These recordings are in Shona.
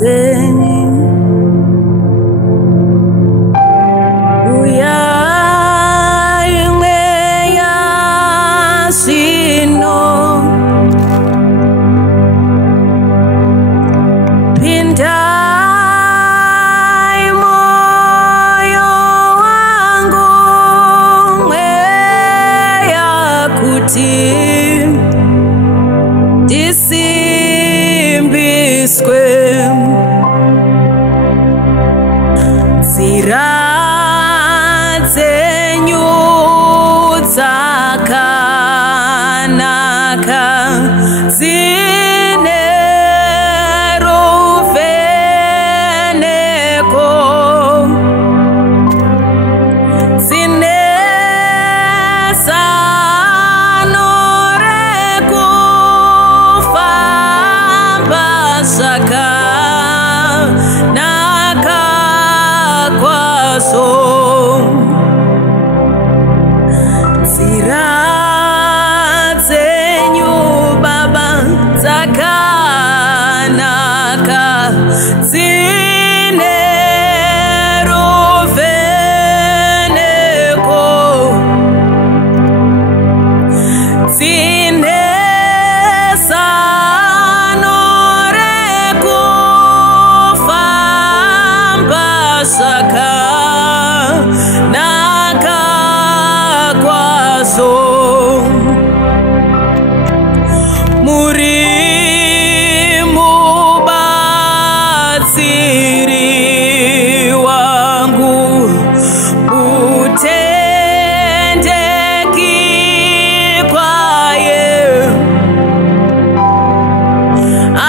zeni uyai mweya sino pindai moyo wangu mweya kuti disimbiswe nzira dzenyu dzakanaka dzine ruvheneko dzine zano rekufamba zvakanaka kwazvo nzira dzenyu baba dzakanaka dzine ruvheneko dzine zano rekufamba zvakanaka kwazvo muri mubatsiri wangu utendeki kwaye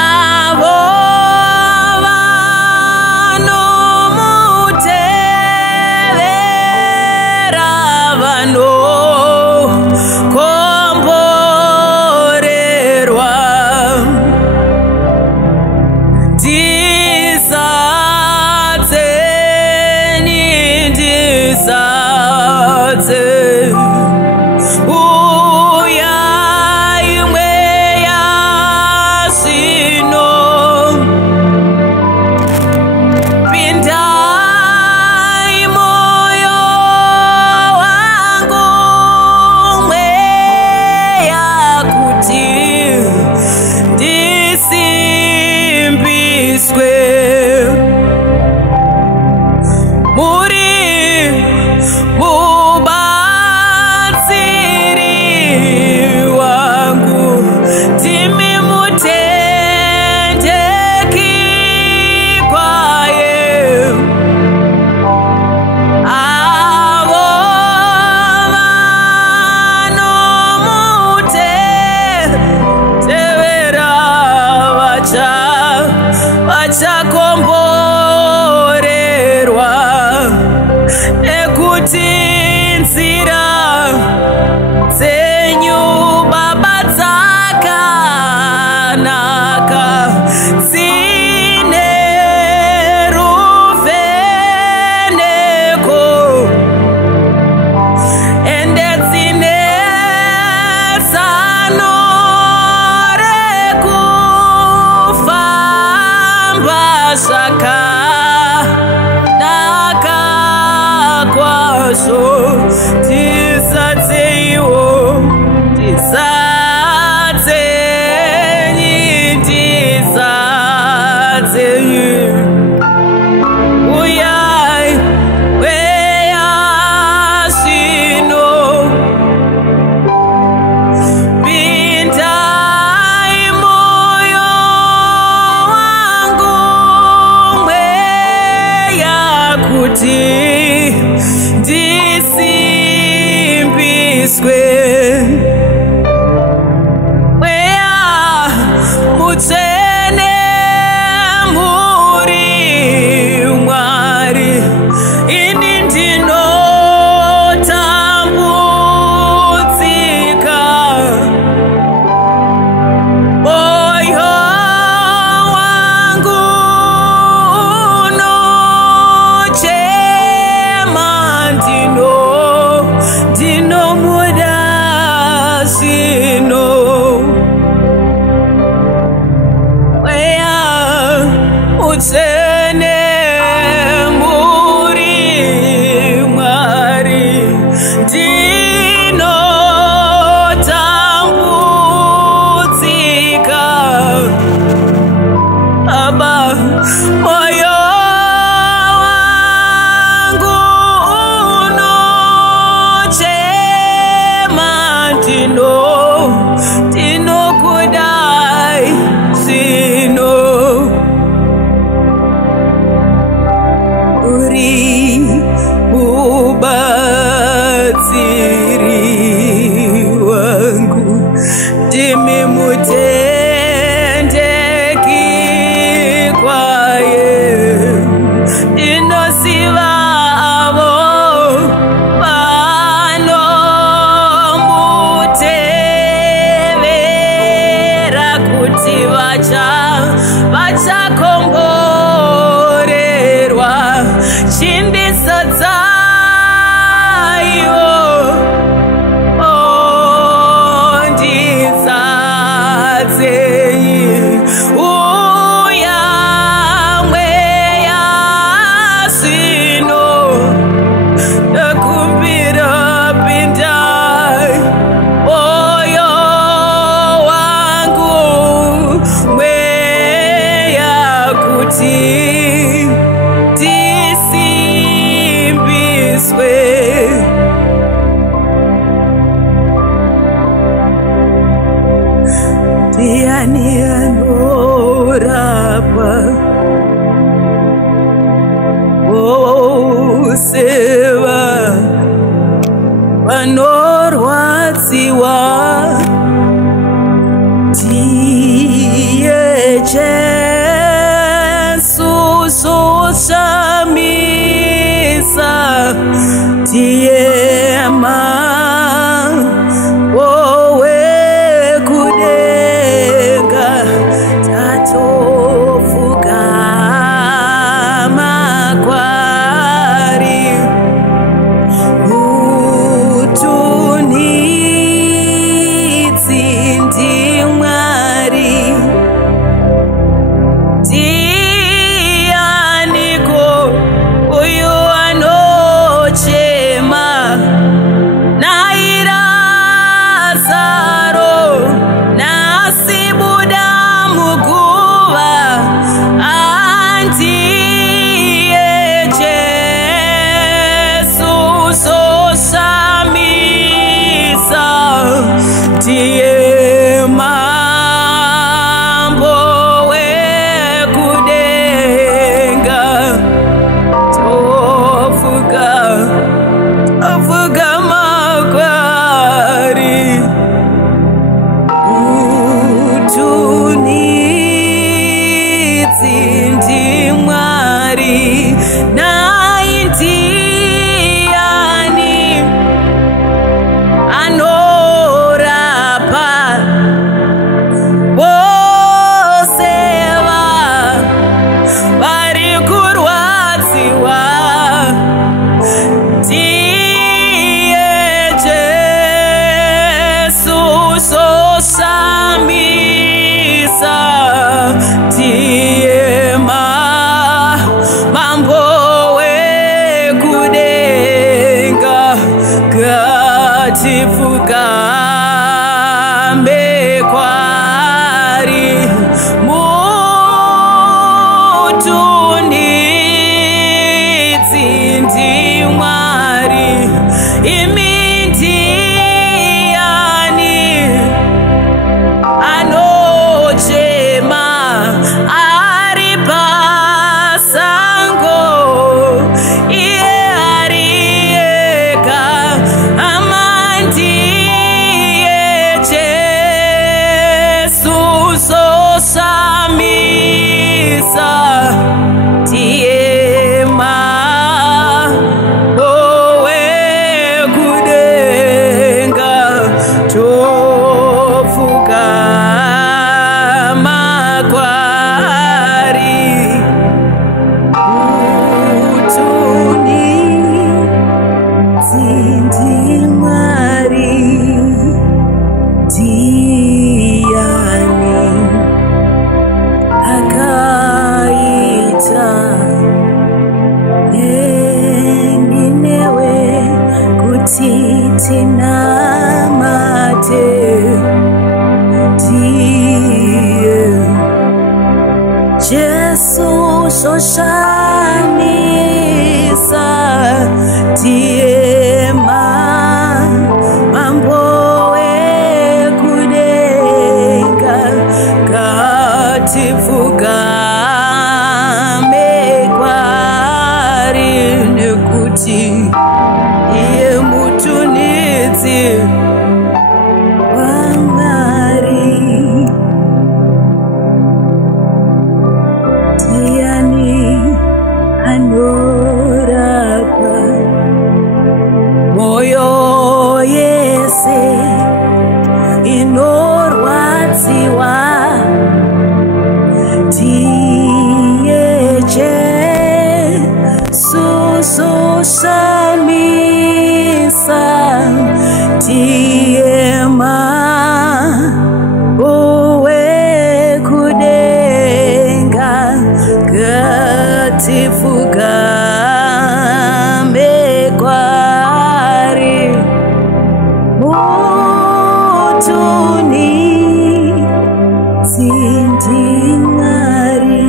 avo vanomutevera vanokomborerwa ndisadzeni ndisadze uyai mweya zvino pindai moyo wangu mweya kuti ndisimbiswe muri mubatsiri wangu timi mutendeki kwaye avo vanomutevera vachakomborerwa nekuti nzira dzenyu baba dzakanaka dzine ruvheneko ende dzine zano rekufamba zvakanaka kwazvo tisadzeiwo tisadzenyi tisadzenyi uyai mweya zvino pindai moyo wangu mweya kuti ndisimbiswe Ndiani anorapa seva vanorwadziwa ndiye Jesu zoshamisa ndiye mambo wekudenga tatopfugama kwari mutunidzi ndiMwari ndianiko uyu anochema nairasaro nasibuda muguva andiye Jesu zoshamisa ndiye mambo wekudenga tofugama kwari mutunidzi ndiMwari naindiani anorapa vose vari kurwadziwa ndiye Jesu zoshamisa ndiye mambo wekudenga ngatifugambe kwari mutunidzi ndiMwari imi ndiani anochema ari pasango iye ari ega amandiye Jesu zoshamisa ndiye mambo wekudenga tofugama kwari mutunidzi ndiMwari ndiani akaita neninewe kuti tinamate ndiye Jesu zoshamisa ndiye mambo wekudenga ngatifugame kwari nekuti iye mutunidzi waMwari ndiani anorapa moyo yese inorwadziwa ndiye Jesu zoshamisa ndiye mambo wekudenga ngatifugambe kwari mutunidzi ndiMwari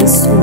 Yesu.